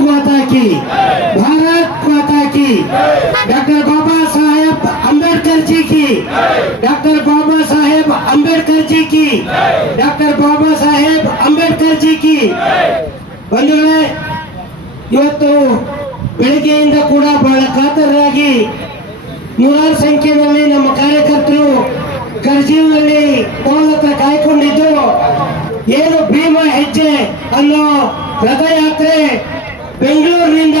భారత్ మాతాకి భారత్ మాతాకి doctor Baba Saheb Ambedkar doctor Baba Saheb Saheb Ambedkar జీకి ಡಾಕ್ಟರ್ ಬಾಬಾ ಸಾಹೇಬ್ ಅಂಬೇಡ್ಕರ್ ಜೀಕಿ. ಬಂಧುಗಳೇ, ಇವತ್ತು ಬೆಳಿಗ್ಗೆಯಿಂದ ಕೂಡ ಬಹಳ ಕಾತರರಾಗಿ ನೂರಾರು ಸಂಖ್ಯೆಯಲ್ಲಿ ನಮ್ಮ ಕಾರ್ಯಕರ್ತರು ಗರ್ಜಿನಲ್ಲಿ ಹತ್ರ ಕಾಯ್ಕೊಂಡಿದ್ದು. ಏನು ಭೀಮ ಹೆಜ್ಜೆ ಅನ್ನೋ ರಥಯಾತ್ರೆ ಬೆಂಗಳೂರಿನಿಂದ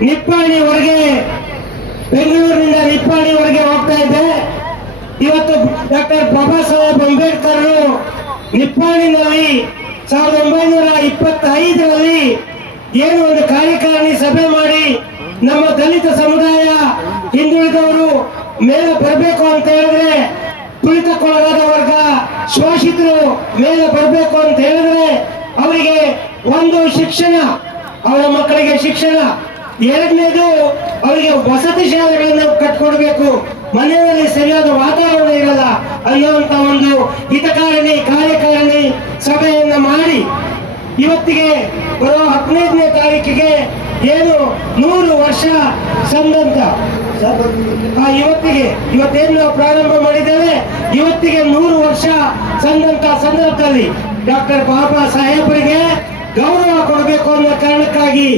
ನಿಪ್ಪಾಣಿವರೆಗೆ ಬೆಂಗಳೂರಿನಿಂದ ನಿಪ್ಪಾಣಿವರೆಗೆ ಹೋಗ್ತಾ ಇದೆ ಇವತ್ತು ಡಾಕ್ಟರ್ ಬಾಬಾ ಸಾಹೇಬ್ ಅಂಬೇಡ್ಕರ್ ನಿಪ್ಪಾಣಿನಲ್ಲಿ ಸಾವಿರದ ಒಂಬೈನೂರ ಇಪ್ಪತ್ತೈದರಲ್ಲಿ ಏನು ಒಂದು ಕಾರ್ಯಕಾರಿಣಿ ಸಭೆ ಮಾಡಿ ನಮ್ಮ ದಲಿತ ಸಮುದಾಯ ಹಿಂದುಳಿದವರು ಮೇಲೆ ಬರಬೇಕು ಅಂತ ಹೇಳಿದ್ರೆ ತುಳಿತಕ್ಕೊಳಗಾದ ವರ್ಗ ಶೋಷಿತರು ಮೇಲೆ ಬರಬೇಕು ಅಂತ ಹೇಳಿದ್ರೆ ಅವರಿಗೆ ಒಂದು ಶಿಕ್ಷಣ ಅವರ ಮಕ್ಕಳಿಗೆ ಶಿಕ್ಷಣ. ಎರಡನೇದು, ಅವರಿಗೆ ವಸತಿ ಶಾಲೆಗಳನ್ನು ಕಟ್ಕೊಡ್ಬೇಕು. ಮನೆಯಲ್ಲಿ ಸರಿಯಾದ ವಾತಾವರಣ ಇರಲ್ಲ. ಅನ್ನುವಂತ ಒಂದು ಹಿತಕಾರಣಿ ಕಾರ್ಯಕಾರಣಿ ಸಭೆಯನ್ನ ಮಾಡಿ ಇವತ್ತಿಗೆ ಬರೋ ಹದಿನೈದನೇ ತಾರೀಕಿಗೆ ಏನು ನೂರು ವರ್ಷ ಸಂದಂತ ಆ, ಇವತ್ತಿಗೆ, ಇವತ್ತೇನು ನಾವು ಪ್ರಾರಂಭ ಮಾಡಿದ್ದೇವೆ? ಇವತ್ತಿಗೆ ನೂರು ವರ್ಷ ಸಂದಂತ ಸಂದರ್ಭದಲ್ಲಿ ಡಾಕ್ಟರ್ ಬಾಬಾ ಸಾಹೇಬರಿಗೆ ಗೌರವ ಕೊಡಬೇಕು ಅನ್ನೋ ಕಾರಣಕ್ಕಾಗಿ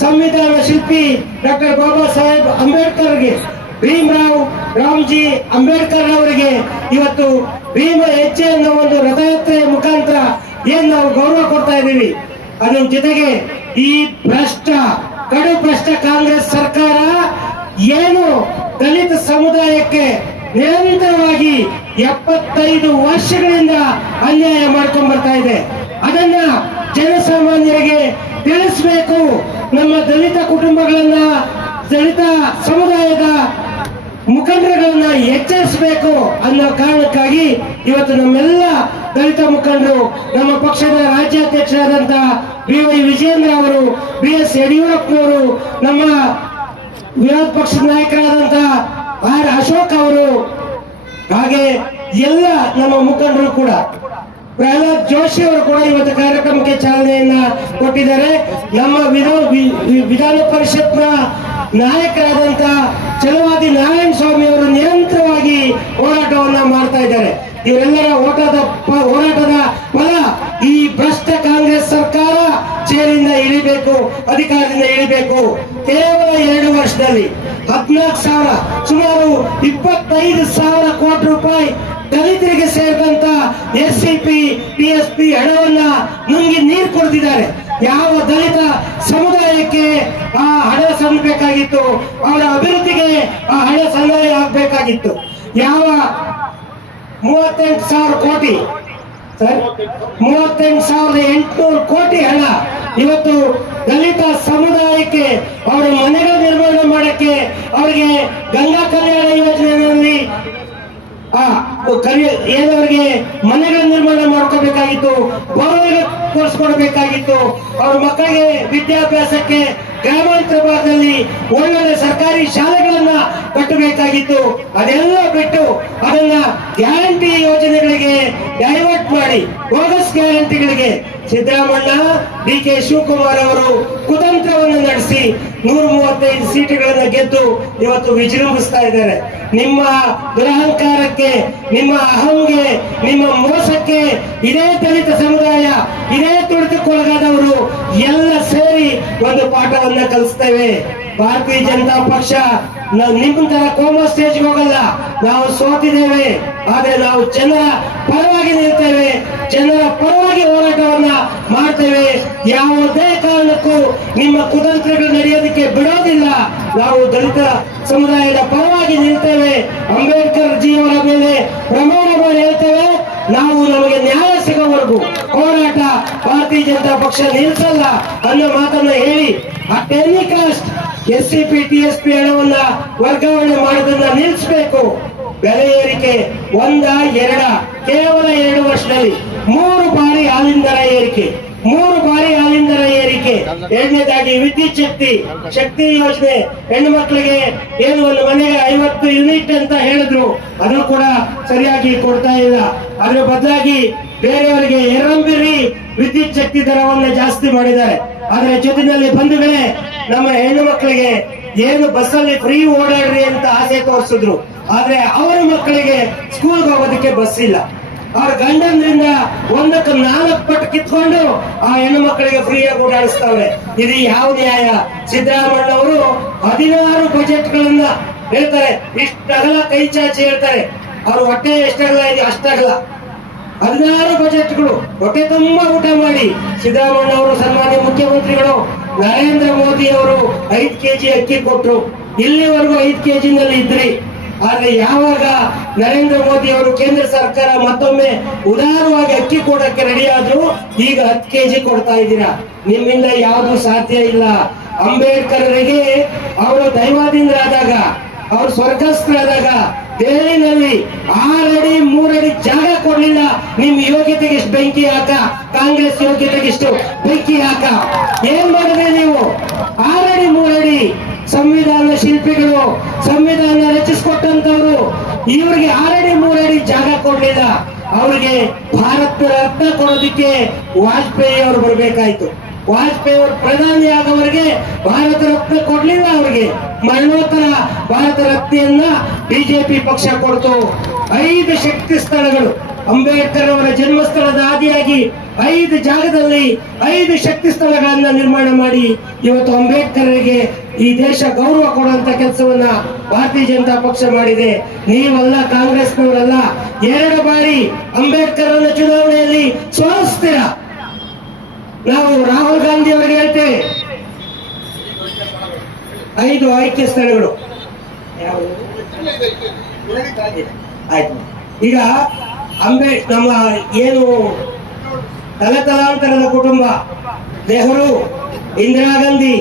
ಸಂವಿಧಾನ ಶಿಲ್ಪಿ ಡಾಕ್ಟರ್ ಬಾಬಾ ಸಾಹೇಬ್ ಅಂಬೇಡ್ಕರ್ಗೆ ಭೀಮರಾವ್ ರಾಮ್ಜಿ ಅಂಬೇಡ್ಕರ್ ಅವರಿಗೆ ಇವತ್ತು ಭೀಮ ಹೆಜ್ಜೆ ಅನ್ನೋ ಒಂದು ರಥಯಾತ್ರೆಯ ಮುಖಾಂತರ ಏನ್ ನಾವು ಗೌರವ ಕೊಡ್ತಾ ಇದ್ದೀವಿ? ಅದರ ಜೊತೆಗೆ ಈ ಭ್ರಷ್ಟ, ಕಡು ಭ್ರಷ್ಟ ಕಾಂಗ್ರೆಸ್ ಸರ್ಕಾರ ಏನು ದಲಿತ ಸಮುದಾಯಕ್ಕೆ ನಿರಂತರವಾಗಿ ಎಪ್ಪತ್ತೈದು ವರ್ಷಗಳಿಂದ ಅನ್ಯಾಯ ಮಾಡ್ಕೊಂಡ್ ಬರ್ತಾ ಇದೆ. ಅದನ್ನ ಜನಸಾಮಾನ್ಯರಿಗೆ ತಿಳಿಸಬೇಕು. ನಮ್ಮ ದಲಿತ ಕುಟುಂಬಗಳನ್ನ, ದಲಿತ ಸಮುದಾಯದ ಮುಖಂಡರುಗಳನ್ನ ಎಚ್ಚರಿಸಬೇಕು ಅನ್ನೋ ಕಾರಣಕ್ಕಾಗಿ ಇವತ್ತು ನಮ್ಮೆಲ್ಲ ದಲಿತ ಮುಖಂಡರು, ನಮ್ಮ ಪಕ್ಷದ ರಾಜ್ಯಾಧ್ಯಕ್ಷರಾದಂತ ಬಿ ವೈ ವಿಜೇಂದ್ರ ಅವರು, ಬಿ ಎಸ್ ಯಡಿಯೂರಪ್ಪನವರು, ನಮ್ಮ ವಿರೋಧ ಪಕ್ಷದ ನಾಯಕರಾದಂತ ಆರ್ ಅಶೋಕ್ ಅವರು, ಹಾಗೆ ಎಲ್ಲ ನಮ್ಮ ಮುಖಂಡರು ಕೂಡ. ಪ್ರಹ್ಲಾದ್ ಜೋಶಿ ಅವರು ಕೂಡ ಇವತ್ತು ಕಾರ್ಯಕ್ರಮಕ್ಕೆ ಚಾಲನೆಯನ್ನ ಕೊಟ್ಟಿದ್ದಾರೆ. ನಮ್ಮ ವಿಧಾನ ವಿಧಾನ ಪರಿಷತ್ನ ನಾಯಕರಾದಂತ ಚಲವಾದಿ ನಾರಾಯಣ ಸ್ವಾಮಿ ಅವರು ನಿರಂತರವಾಗಿ ಹೋರಾಟವನ್ನ ಮಾಡ್ತಾ ಇದ್ದಾರೆ. ಇವರೆಲ್ಲರ ಓಟದ ಹೋರಾಟದ ಫಲ ಈ ಭ್ರಷ್ಟ ಕಾಂಗ್ರೆಸ್ ಸರ್ಕಾರ ಚೇರಿಂದ ಇಳಿಬೇಕು, ಅಧಿಕಾರದಿಂದ ಇಳಿಬೇಕು. ಕೇವಲ ಎರಡು ವರ್ಷದಲ್ಲಿ ಹದಿನಾಲ್ಕು ಸಾವಿರ, ಸುಮಾರು ಇಪ್ಪತ್ತೈದು ಸಾವಿರ ಕೋಟಿ ರೂಪಾಯಿ ದಲಿತರಿಗೆ ಸೇರಿದಂತ S C P P S P ಹಣವನ್ನ ನುಂಗಿ ನೀರು ಕೊಡ್ತಿದ್ದಾರೆ ಯಾವ ದಲಿತ ಸಮುದಾಯಕ್ಕೆ ಆ ಹಣ ಸಲ್ಲಬೇಕಾಗಿತ್ತು ಅವರ ಅಭಿವೃದ್ಧಿಗೆ ಆ ಹಣ ಸಂದಾಯ ಆಗಬೇಕಾಗಿತ್ತು. ಯಾವ ಮೂವತ್ತೆಂಟು ಸಾವಿರ ಕೋಟಿ ಮೂವತ್ತೆಂಟು ಸಾವಿರದ ಎಂಟುನೂರು ಕೋಟಿ ಹಣ ಇವತ್ತು ದಲಿತ ಸಮುದಾಯಕ್ಕೆ, ಅವರ ಮನೆಗಳ ನಿರ್ಮಾಣ ಮಾಡಕ್ಕೆ, ಅವರಿಗೆ ಗಂಗಾ ಕಲ್ಯಾಣ ಕರಿ ಏನವರಿಗೆ ಮನೆಗಳ ನಿರ್ಮಾಣ ಮಾಡ್ಕೋಬೇಕಾಗಿತ್ತು ಬೋರ್ವೆಲ್ ಕೊಡಿಸ್ಕೊಡ್ಬೇಕಾಗಿತ್ತು ಅವ್ರ ಮಕ್ಕಳಿಗೆ ವಿದ್ಯಾಭ್ಯಾಸಕ್ಕೆ ಗ್ರಾಮಾಂತರ ಭಾಗದಲ್ಲಿ ಒಳ್ಳೊಳ್ಳೆ ಸರ್ಕಾರಿ ಶಾಲೆಗಳನ್ನ ಕಟ್ಟಬೇಕಾಗಿತ್ತು. ಅದೆಲ್ಲ ಬಿಟ್ಟು ಅದನ್ನ ಗ್ಯಾರಂಟಿ ಯೋಜನೆಗಳಿಗೆ ಡೈವರ್ಟ್ ಮಾಡಿ ಬೋಗಸ್ ಗ್ಯಾರಂಟಿಗಳಿಗೆ ಸಿದ್ದರಾಮಣ್ಣ, ಡಿ ಕೆ ಶಿವಕುಮಾರ್ ಅವರು ಕುತಂತ್ರವನ್ನು ನಡೆಸಿ ನೂರ ಮೂವತ್ತೈದು ಸೀಟುಗಳನ್ನು ಗೆದ್ದು ಇವತ್ತು ವಿಜೃಂಭಿಸ್ತಾ ಇದ್ದಾರೆ. ನಿಮ್ಮ ದುರಹಂಕಾರಕ್ಕೆ, ನಿಮ್ಮ ಅಹಂಗೆ, ನಿಮ್ಮ ಮೋಸಕ್ಕೆ ಇದೇ ದಲಿತ ಸಮುದಾಯ, ಇದೇ ತುಳಿತಕ್ಕೊಳಗಾದವರು ಎಲ್ಲ ಸೇರಿ ಒಂದು ಪಾಠವನ್ನ ಕಲಿಸ್ತೇವೆ. ಭಾರತೀಯ ಜನತಾ ಪಕ್ಷ, ನಾವು ನಿಮ್ಮ ತರ ಕೋಮೋ ಸ್ಟೇಜ್ ಹೋಗಲ್ಲ. ನಾವು ಸೋತಿದ್ದೇವೆ, ಆದ್ರೆ ನಾವು ಜನರ ಪರವಾಗಿ ನಿಲ್ತೇವೆ. ಜನರ ಪರವಾಗಿ ಹೋರಾಟವನ್ನ ಮಾಡ್ತೇವೆ. ಯಾವುದೇ ಕಾರಣಕ್ಕೂ ನಿಮ್ಮ ಕುತಂತ್ರಗಳು ನಡೆಯೋದಕ್ಕೆ ಬಿಡೋದಿಲ್ಲ. ನಾವು ದಲಿತ ಸಮುದಾಯದ ಪರವಾಗಿ ನಿಲ್ತೇವೆ. ಅಂಬೇಡ್ಕರ್ ಜೀವನ ಮೇಲೆ ಪ್ರಮಾಣ ಮಾಡಿ ಹೇಳ್ತೇವೆ. ನಾವು ನಮಗೆ ನ್ಯಾಯ ಸಿಗೋವರೆಗೂ ಹೋರಾಟ ಭಾರತೀಯ ಜನತಾ ಪಕ್ಷ ನಿಲ್ಸಲ್ಲ ಅನ್ನೋ ಮಾತನ್ನ ಹೇಳಿ, ಆ telecast cast S C P T S P ಹಣವನ್ನ ವರ್ಗಾವಣೆ ಮಾಡೋದನ್ನ ನಿಲ್ಲಿಸಬೇಕು ಬೆಲೆ ಏರಿಕೆ ಒಂದ, ಎರಡ, ಕೇವಲ ಎರಡು ವರ್ಷದಲ್ಲಿ ಮೂರು ಬಾರಿ ಹಾಲಿನ ದರ ಏರಿಕೆ, ಮೂರು ಬಾರಿ ಹಾಲಿನ ದರ ಏರಿಕೆ. ಎರಡನೇದಾಗಿ ವಿದ್ಯುತ್ ಶಕ್ತಿ ಶಕ್ತಿ ಯೋಜನೆ. ಹೆಣ್ಣು ಮಕ್ಕಳಿಗೆ ಏನು ಒಂದು ಮನೆಗೆ ಐವತ್ತು ಯೂನಿಟ್ ಅಂತ ಹೇಳಿದ್ರು, ಅದು ಕೂಡ ಸರಿಯಾಗಿ ಕೊಡ್ತಾ ಇಲ್ಲ. ಅದ್ರ ಬದಲಾಗಿ ಬೇರೆಯವರಿಗೆ ಎರಂಬಿರಿ ವಿದ್ಯುತ್ ಶಕ್ತಿ ದರವನ್ನ ಜಾಸ್ತಿ ಮಾಡಿದ್ದಾರೆ. ಅದರ ಜೊತೆಯಲ್ಲಿ ಬಂಧುಗಳೇ ನಮ್ಮ ಹೆಣ್ಣು ಮಕ್ಕಳಿಗೆ ಏನು ಬಸ್ಸಲ್ಲಿ ಫ್ರೀ ಓಡಾಡ್ರಿ ಅಂತ ಆಸೆ ತೋರಿಸಿದ್ರು. ಆದ್ರೆ ಅವರ ಮಕ್ಕಳಿಗೆ ಸ್ಕೂಲ್ಗೆ ಹೋಗೋದಕ್ಕೆ ಬಸ್ ಇಲ್ಲ. ಅವ್ರ ಗಂಡಂದ್ರಿಂದ ಒಂದಕ್ಕೆ ನಾಲ್ಕು ಪಟ್ಟು ಕಿತ್ಕೊಂಡು ಆ ಹೆಣ್ಣು ಮಕ್ಕಳಿಗೆ ಫ್ರೀಯಾಗಿ ಓಡಾಡಿಸ್ತಾವ್ರೆ. ಇದು ಯಾವ ನ್ಯಾಯ? ಸಿದ್ದರಾಮಣ್ಣವರು ಹದಿನಾರು ಬಜೆಟ್ಗಳನ್ನ ಹೇಳ್ತಾರೆ. ಇಷ್ಟಗಲ ಕೈ ಚಾಚಿ ಹೇಳ್ತಾರೆ. ಅವ್ರು ಹೊಟ್ಟೆ ಎಷ್ಟಗಲ ಇದೆ ಅಷ್ಟಗಲ ಹದಿನಾರು ಬಜೆಟ್ಗಳು. ಹೊಟ್ಟೆ ತುಂಬಾ ಊಟ ಮಾಡಿ. ಸಿದ್ದರಾಮಯ್ಯ ಅವರು ಸನ್ಮಾನ್ಯ ಮುಖ್ಯಮಂತ್ರಿಗಳು ನರೇಂದ್ರ ಮೋದಿ ಅವರು ಕೆ ಕೆಜಿ ಅಕ್ಕಿ ಕೊಟ್ಟರು ಇಲ್ಲಿವರೆಗೂ ಐದು ಕೆಜಿ ಜಿನಲ್ಲಿ ಇದ್ರಿ. ಆದ್ರೆ ಯಾವಾಗ ನರೇಂದ್ರ ಮೋದಿ ಅವರು ಕೇಂದ್ರ ಸರ್ಕಾರ ಮತ್ತೊಮ್ಮೆ ಉದಾರವಾಗಿ ಅಕ್ಕಿ ಕೊಡಕ್ಕೆ ರೆಡಿ ಆದ್ರು ಈಗ ಹತ್ತು ಕೆಜಿ ಕೊಡ್ತಾ ಇದ್ದೀರಾ? ನಿಮ್ಮಿಂದ ಯಾವುದು ಸಾಧ್ಯ ಇಲ್ಲ. ಅಂಬೇಡ್ಕರ್ರಿಗೆ ಅವರು ದೈವಾಧೀನರಾದಾಗ ಅವ್ರು ಸ್ವರ್ಗಸ್ಥರಾದಾಗ ದೆಹಲಿನಲ್ಲಿ ಆರಡಿ, ಮೂರಡಿ ಜಾಗ ಕೊಡ್ಲಿಲ್ಲ. ನಿಮ್ ಯೋಗ್ಯತೆಗೆ ಇಷ್ಟು ಬೆಂಕಿ ಹಾಕ, ಕಾಂಗ್ರೆಸ್ ಯೋಗ್ಯತೆಗೆ ಇಷ್ಟು ಬೆಂಕಿ ಹಾಕ. ಏನ್ ಮಾಡಿದ್ರೆ ನೀವು? ಆರಡಿ, ಮೂರಡಿ ಸಂವಿಧಾನ ಶಿಲ್ಪಿಗಳು, ಸಂವಿಧಾನ ರಚಿಸಿಕೊಟ್ಟಂತವ್ರು ಇವ್ರಿಗೆ ಆರಡಿ, ಮೂರಡಿ ಜಾಗ ಕೊಡ್ಲಿಲ್ಲ. ಅವ್ರಿಗೆ ಭಾರತ ರತ್ನ ಕೊಡೋದಿಕ್ಕೆ ವಾಜಪೇಯಿ ಅವರು ಬರ್ಬೇಕಾಯ್ತು. ವಾಜಪೇಯಿ ಅವರು ಪ್ರಧಾನಿ ಆದವರಿಗೆ ಭಾರತ ರತ್ನ ಕೊಡ್ಲಿಲ್ಲ ಅವರಿಗೆ. ಮರಣೋತ್ತರ ಭಾರತ ರತ್ನೆಯನ್ನ ಬಿಜೆಪಿ ಪಕ್ಷ ಕೊಡ್ತು. ಐದು ಶಕ್ತಿ ಸ್ಥಳಗಳು. ಅಂಬೇಡ್ಕರ್ ಅವರ ಜನ್ಮಸ್ಥಳದ ಆದಿಯಾಗಿ ಐದು ಜಾಗದಲ್ಲಿ ಐದು ಶಕ್ತಿ ಸ್ಥಳಗಳನ್ನ ನಿರ್ಮಾಣ ಮಾಡಿ ಇವತ್ತು ಅಂಬೇಡ್ಕರ್ಗೆ ಈ ದೇಶ ಗೌರವ ಕೊಡುವಂತ ಕೆಲಸವನ್ನ ಭಾರತೀಯ ಜನತಾ ಪಕ್ಷ ಮಾಡಿದೆ. ನೀವಲ್ಲ ಕಾಂಗ್ರೆಸ್ನವರಲ್ಲ, ಎರಡು ಬಾರಿ ಅಂಬೇಡ್ಕರ್ ಅನ್ನ ಚುನಾವಣೆಯಲ್ಲಿ ಸೋಲಿಸ್ತೀರಾ? ನಾವು ರಾಹುಲ್ ಗಾಂಧಿ ಅವರಿಗೆ ಹೇಳ್ತೇವೆ. ಐದು ಆಯ್ಕೆ ಸ್ಥಳಗಳು? ಆಯ್ತು. ಈಗ ಅಂಬೇಡ್ ನಮ್ಮ ಏನು ತಲತಲಾಂತರದ ಕುಟುಂಬ, ನೆಹರು, ಇಂದಿರಾ ಗಾಂಧಿ,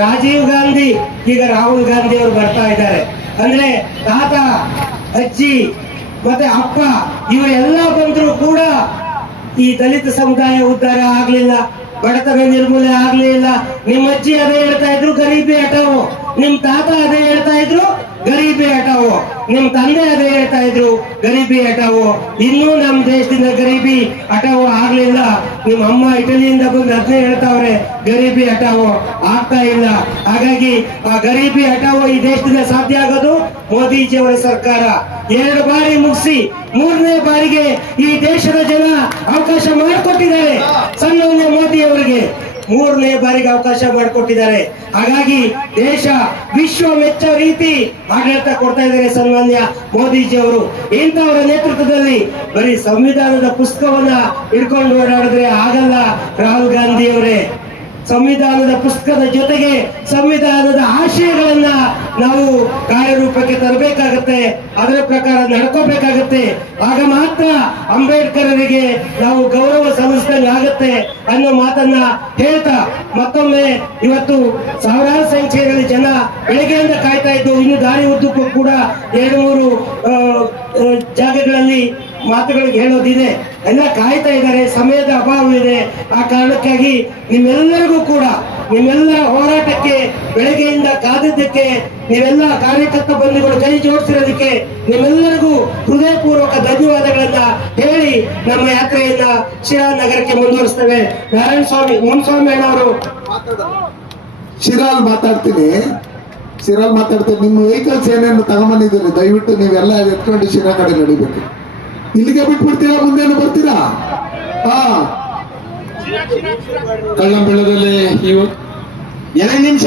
ರಾಜೀವ್ ಗಾಂಧಿ, ಈಗ ರಾಹುಲ್ ಗಾಂಧಿ ಅವರು ಬರ್ತಾ ಇದ್ದಾರೆ. ಅಂದ್ರೆ ತಾತ, ಅಜ್ಜಿ, ಮತ್ತೆ ಅಪ್ಪ, ಇವರೆಲ್ಲ ಬಂದರೂ ಕೂಡ ಈ ದಲಿತ ಸಮುದಾಯ ಉದ್ಧಾರ ಆಗ್ಲಿಲ್ಲ. ಬಡತನ ನಿರ್ಮೂಲನೆ ಇಲ್ಲ. ನಿಮ್ಮ ಅಜ್ಜಿ ಅದೇ ಹೇಳ್ತಾ ಇದ್ರು ಗರೀಬಿ ಹಟಾವು ನಿಮ್ ತಾತ ಅದೇ ಹೇಳ್ತಾ ಇದ್ರು, ಗರೀಬಿ ಹಟಾವೋ ನಿಮ್ ತಂದೆ ಅದೇ ಹೇಳ್ತಾ ಇದ್ರು, ಗರೀಬಿ ಹಟಾವೋ ಇನ್ನೂ ನಮ್ ದೇಶದಿಂದ ಗರೀಬಿ ಹಟಾವೋ ಆಗ್ಲಿಲ್ಲ. ನಿಮ್ ಅಮ್ಮ ಇಟಲಿಯಿಂದ ಬಂದು ಅದನ್ನೇ ಹೇಳ್ತಾವ್ರೆ, ಗರೀಬಿ ಹಟಾವೋ ಆಗ್ತಾ ಇಲ್ಲ. ಹಾಗಾಗಿ ಆ ಗರೀಬಿ ಹಟಾವೋ ಈ ದೇಶದಿಂದ ಸಾಧ್ಯ ಆಗೋದು ಮೋದಿಜಿಯವರ ಸರ್ಕಾರ. ಎರಡು ಬಾರಿ ಮುಗಿಸಿ, ಮೂರನೇ ಬಾರಿಗೆ ಈ ದೇಶದ ಜನ ಅವಕಾಶ ಮಾಡಿಕೊಟ್ಟಿದ್ದಾರೆ ಸನ್ಮಾನ್ಯ ಮೋದಿ ಅವರಿಗೆ ಮೂರನೇ ಬಾರಿಗೆ ಅವಕಾಶ ಮಾಡಿಕೊಟ್ಟಿದ್ದಾರೆ. ಹಾಗಾಗಿ ದೇಶ ವಿಶ್ವ ಮೆಚ್ಚ ರೀತಿ ಆಡಳಿತ ಕೊಡ್ತಾ ಇದ್ದಾರೆ ಸನ್ಮಾನ್ಯ ಮೋದಿಜಿ ಅವರು ಇಂಥವರ ನೇತೃತ್ವದಲ್ಲಿ ಬರೀ ಸಂವಿಧಾನದ ಪುಸ್ತಕವನ್ನ ಹಿಡ್ಕೊಂಡು ಓಡಾಡಿದ್ರೆ ಆಗಲ್ಲ ರಾಹುಲ್ ಗಾಂಧಿ ಅವರೇ ಸಂವಿಧಾನದ ಪುಸ್ತಕದ ಜೊತೆಗೆ ಸಂವಿಧಾನದ ಆಶಯಗಳನ್ನ ನಾವು ಕಾರ್ಯರೂಪಕ್ಕೆ ತರಬೇಕಾಗತ್ತೆ. ಅದರ ಪ್ರಕಾರ ನಡ್ಕೋಬೇಕಾಗತ್ತೆ. ಆಗ ಮಾತ್ರ ಅಂಬೇಡ್ಕರರಿಗೆ ನಾವು ಗೌರವ ಸಲ್ಲಿಸಿದಂಗೆ ಆಗತ್ತೆ ಅನ್ನೋ ಮಾತನ್ನ ಹೇಳ್ತಾ ಮತ್ತೊಮ್ಮೆ ಇವತ್ತು ಸಾವಿರಾರು ಸಂಖ್ಯೆಯಲ್ಲಿ ಜನ ಬೆಳಗ್ಗೆಯಿಂದ ಕಾಯ್ತಾ ಇದ್ದು ಇನ್ನು ದಾರಿ ಉದ್ದಕ್ಕೂ ಕೂಡ ಎರಡು ಮೂರು ಜಾಗಗಳಲ್ಲಿ ಮಾತುಗಳಿಗೆ ಹೇಳೋದಿದೆ ಎಲ್ಲ ಕಾಯ್ತಾ ಇದ್ದಾರೆ, ಸಮಯದ ಅಭಾವ ಇದೆ. ಆ ಕಾರಣಕ್ಕಾಗಿ ನಿಮ್ಮೆಲ್ಲರಿಗೂ ಕೂಡ, ನಿಮ್ಮೆಲ್ಲರ ಹೋರಾಟಕ್ಕೆ, ಬೆಳಗ್ಗೆಯಿಂದ ಕಾದಿದ್ದಕ್ಕೆ, ನೀವೆಲ್ಲ ಕಾರ್ಯಕರ್ತ ಬಂಧುಗಳು ಕೈ ಜೋಡಿಸಿರೋದಕ್ಕೆ ನಿಮ್ಮೆಲ್ಲರಿಗೂ ಹೃದಯಪೂರ್ವಕ ಧನ್ಯವಾದಗಳನ್ನ ಹೇಳಿ ನಮ್ಮ ಯಾತ್ರೆಯನ್ನ ಶಿರಾ ನಗರಕ್ಕೆ ಮುಂದುವರಿಸ್ತೇವೆ. ನಾರಾಯಣ ಸ್ವಾಮಿ ಮುನ್ಸ್ವಾಮಿ ಅಣ್ಣವರು ಶಿರಾಲ್ ಮಾತಾಡ್ತೀನಿ. ಶಿರಾಲ್ ಮಾತಾಡ್ತೀನಿ. ನಿಮ್ಮ ವೆಹಿಕಲ್ಸ್ ಏನೇನು ತಗೊಂಬಂದಿದ್ದೀರಿ? ದಯವಿಟ್ಟು ನೀವೆಲ್ಲ ಎತ್ಕೊಂಡು ಶಿರಾ ಕಡೆ ನಡಿಬೇಕು. ಇಲ್ಲಿಗೆ ಬಿಟ್ಬಿಡ್ತೀರಾ, ಮುಂದೇನು ಬರ್ತೀರಾ? ಹಾ. ಕಳ್ಳಂಬೆಳ್ಳದಲ್ಲಿ ಎರಡು ನಿಮಿಷ.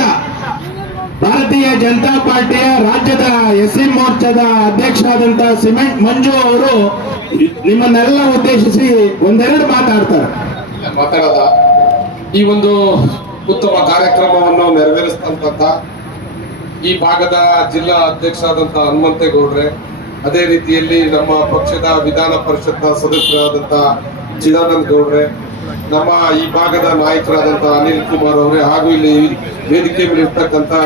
ಭಾರತೀಯ ಜನತಾ ಪಾರ್ಟಿಯ ರಾಜ್ಯದ ಎಸ್ ಸಿ ಮೋರ್ಚಾದ ಅಧ್ಯಕ್ಷರಾದಂತಹ ಸಿಮೆಂಟ್ ಮಂಜು ಅವರು ನಿಮ್ಮನ್ನೆಲ್ಲ ಉದ್ದೇಶಿಸಿ ಒಂದೆರಡು ಮಾತಾಡ್ತಾರೆ. ಮಾತಾಡೋದ? ಈ ಒಂದು ಉತ್ತಮ ಕಾರ್ಯಕ್ರಮವನ್ನು ನೆರವೇರಿಸಿದಂತ ಈ ಭಾಗದ ಜಿಲ್ಲಾ ಅಧ್ಯಕ್ಷರಾದಂತಹ ಹನುಮಂತೇಗೌಡ್ರೆ ಅದೇ ರೀತಿಯಲ್ಲಿ ನಮ್ಮ ಪಕ್ಷದ ವಿಧಾನ ಪರಿಷತ್ನ ಸದಸ್ಯರಾದಂತ ಚಿದಾನಂದ ಗೌಡ್ರೆ, ನಮ್ಮ ಈ ಭಾಗದ ನಾಯಕರಾದಂತಹ ಅನಿಲ್ ಕುಮಾರ್ ಅವರೇ, ಹಾಗೂ ಇಲ್ಲಿ ವೇದಿಕೆ ಮೇಲೆ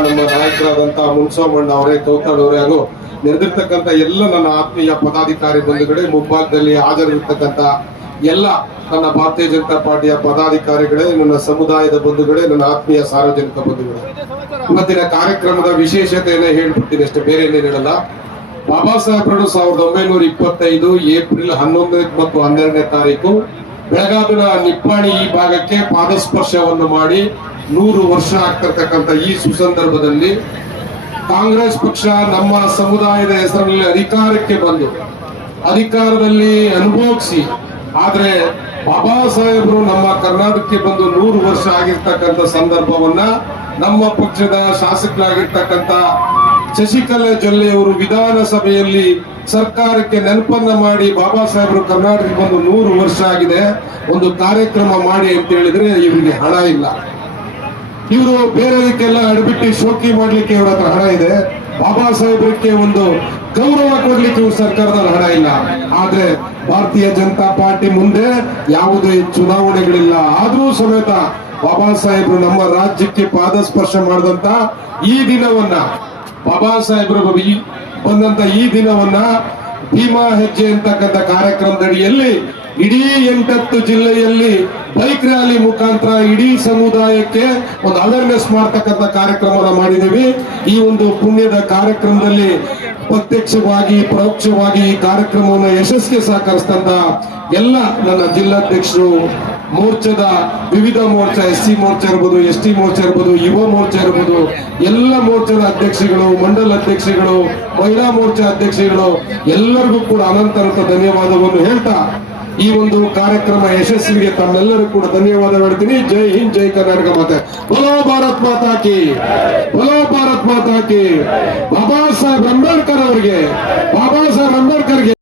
ನಮ್ಮ ನಾಯಕರಾದಂತಹ ಮುನ್ಸೋಮಣ್ಣ ಅವರೇ ಕೌತಾಳ್ ಅವರೇ, ಹಾಗೂ ನೆರೆದಿರ್ತಕ್ಕಂಥ ಎಲ್ಲ ನನ್ನ ಆತ್ಮೀಯ ಪದಾಧಿಕಾರಿ ಬಂಧುಗಳೇ, ಮುಂಭಾಗದಲ್ಲಿ ಹಾಜರಿರ್ತಕ್ಕಂಥ ಎಲ್ಲ ನನ್ನ ಭಾರತೀಯ ಜನತಾ ಪಾರ್ಟಿಯ ಪದಾಧಿಕಾರಿಗಳೇ, ನನ್ನ ಸಮುದಾಯದ ಬಂಧುಗಳೇ, ನನ್ನ ಆತ್ಮೀಯ ಸಾರ್ವಜನಿಕ ಬಂಧುಗಳೇ. ಇವತ್ತಿನ ಕಾರ್ಯಕ್ರಮದ ವಿಶೇಷತೆಯನ್ನು ಹೇಳ್ಬಿಡ್ತೀನಿ ಅಷ್ಟೇ, ಬೇರೆ ಏನೇನು ಹೇಳಲ್ಲ. ಬಾಬಾ ಸಾಹೇಬ್ರನ್ನು ಸಾವಿರದ ಒಂಬೈನೂರ ಇಪ್ಪತ್ತೈದು ಏಪ್ರಿಲ್ ಹನ್ನೊಂದು ಮತ್ತು ಹನ್ನೆರಡನೇ ತಾರೀಕು ಬೆಳಗಾವಿನ ನಿಪ್ಪಾಣಿ ಈ ಭಾಗಕ್ಕೆ ಪಾದಸ್ಪರ್ಶವನ್ನು ಮಾಡಿ ನೂರು ವರ್ಷ ಆಗ್ತಿರ್ತಕ್ಕಂಥ ಈ ಸುಸಂದರ್ಭದಲ್ಲಿ ಕಾಂಗ್ರೆಸ್ ಪಕ್ಷ ನಮ್ಮ ಸಮುದಾಯದ ಹೆಸರಿನಲ್ಲಿ ಅಧಿಕಾರಕ್ಕೆ ಬಂದು ಅಧಿಕಾರದಲ್ಲಿ ಅನುಭವಿಸಿ, ಆದ್ರೆ ಬಾಬಾ ಸಾಹೇಬರು ನಮ್ಮ ಕರ್ನಾಟಕಕ್ಕೆ ಬಂದು ನೂರು ವರ್ಷ ಆಗಿರ್ತಕ್ಕಂಥ ಸಂದರ್ಭವನ್ನ ನಮ್ಮ ಪಕ್ಷದ ಶಾಸಕರಾಗಿರ್ತಕ್ಕಂಥ ಶಶಿಕಲಾ ಜೊಲ್ಲೆ ಅವರು ವಿಧಾನಸಭೆಯಲ್ಲಿ ಸರ್ಕಾರಕ್ಕೆ ನೆನಪನ್ನ ಮಾಡಿ ಬಾಬಾ ಸಾಹೇಬರು ಕರ್ನಾಟಕಕ್ಕೆ ಬಂದು ನೂರು ವರ್ಷ ಆಗಿದೆ. ಒಂದು ಕಾರ್ಯಕ್ರಮ ಮಾಡಿ ಅಂತ ಹೇಳಿದ್ರೆ ಇವರಿಗೆ ಹಣ ಇಲ್ಲ. ಇವರು ಬೇರೆಯವರಿಗೆಲ್ಲ ಅಡ್ಬಿಟ್ಟು ಶೋಕಿ ಮಾಡ್ಲಿಕ್ಕೆ ಇವ್ರ ಹತ್ರ ಹಣ ಇದೆ. ಬಾಬಾ ಸಾಹೇಬರಿಗೆ ಒಂದು ಗೌರವ ಕೊಡ್ಲಿಕ್ಕೆ ಇವ್ರ ಸರ್ಕಾರದಲ್ಲಿ ಹಣ ಇಲ್ಲ. ಆದ್ರೆ ಭಾರತೀಯ ಜನತಾ ಪಾರ್ಟಿ ಮುಂದೆ ಯಾವುದೇ ಚುನಾವಣೆಗಳಿಲ್ಲ. ಆದ್ರೂ ಸಮೇತ ಬಾಬಾ ಸಾಹೇಬ್ರು ನಮ್ಮ ರಾಜ್ಯಕ್ಕೆ ಪಾದಸ್ಪರ್ಶ ಮಾಡಿದಂತ ಈ ದಿನವನ್ನ ಬಾಬಾ ಸಾಹೇಬ್ರು ಈ- ಬಂದಂತ ಈ ದಿನವನ್ನ ಭೀಮಾ ಹೆಜ್ಜೆ ಅಂತಕ್ಕಂಥ ಕಾರ್ಯಕ್ರಮದಡಿಯಲ್ಲಿ ಇಡೀ ಎಂಟತ್ತು ಜಿಲ್ಲೆಯಲ್ಲಿ ಬೈಕ್ ರ್ಯಾಲಿ ಮುಖಾಂತರ ಇಡೀ ಸಮುದಾಯಕ್ಕೆ ಒಂದು ಅವೇರ್ನೆಸ್ ಮಾಡ್ತಕ್ಕಂಥ ಕಾರ್ಯಕ್ರಮವನ್ನು ಮಾಡಿದ್ದೀವಿ. ಈ ಒಂದು ಪುಣ್ಯದ ಕಾರ್ಯಕ್ರಮದಲ್ಲಿ ಪ್ರತ್ಯಕ್ಷವಾಗಿ, ಪರೋಕ್ಷವಾಗಿ ಈ ಕಾರ್ಯಕ್ರಮವನ್ನು ಯಶಸ್ಸಿಗೆ ಸಹಕರಿಸಿದಂತ ಎಲ್ಲ ನನ್ನ ಜಿಲ್ಲಾಧ್ಯಕ್ಷರು ಮೋರ್ಚಾದ ವಿವಿಧ ಮೋರ್ಚಾ ಎಸ್ ಸಿ ಮೋರ್ಚಾ ಇರ್ಬೋದು ಎಸ್ ಟಿ ಮೋರ್ಚಾ ಇರ್ಬೋದು, ಯುವ ಮೋರ್ಚಾ ಇರ್ಬೋದು, ಎಲ್ಲ ಮೋರ್ಚಾದ ಅಧ್ಯಕ್ಷಗಳು ಮಂಡಲ ಅಧ್ಯಕ್ಷಗಳು ಮಹಿಳಾ ಮೋರ್ಚಾ ಅಧ್ಯಕ್ಷಗಳು ಎಲ್ಲರಿಗೂ ಕೂಡ ಅನಂತ ಅನಂತ ಧನ್ಯವಾದವನ್ನು ಹೇಳ್ತಾ ಈ ಒಂದು ಕಾರ್ಯಕ್ರಮ ಯಶಸ್ವಿಗೆ ತಮ್ಮೆಲ್ಲರೂ ಕೂಡ ಧನ್ಯವಾದ ಹೇಳ್ತೀನಿ. ಜೈ ಹಿಂದ್, ಜೈ ಕರ್ನಾಟಕ ಮಾತೆ. ಬಲೋ ಭಾರತ್ ಮಾತಾಕಿ ಬಲೋ ಭಾರತ್ ಮಾತಾಕಿ ಬಾಬಾ ಸಾಹೇಬ್ ಅಂಬೇಡ್ಕರ್ ಅವರಿಗೆ, ಬಾಬಾ ಸಾಹೇಬ್ ಅಂಬೇಡ್ಕರ್ಗೆ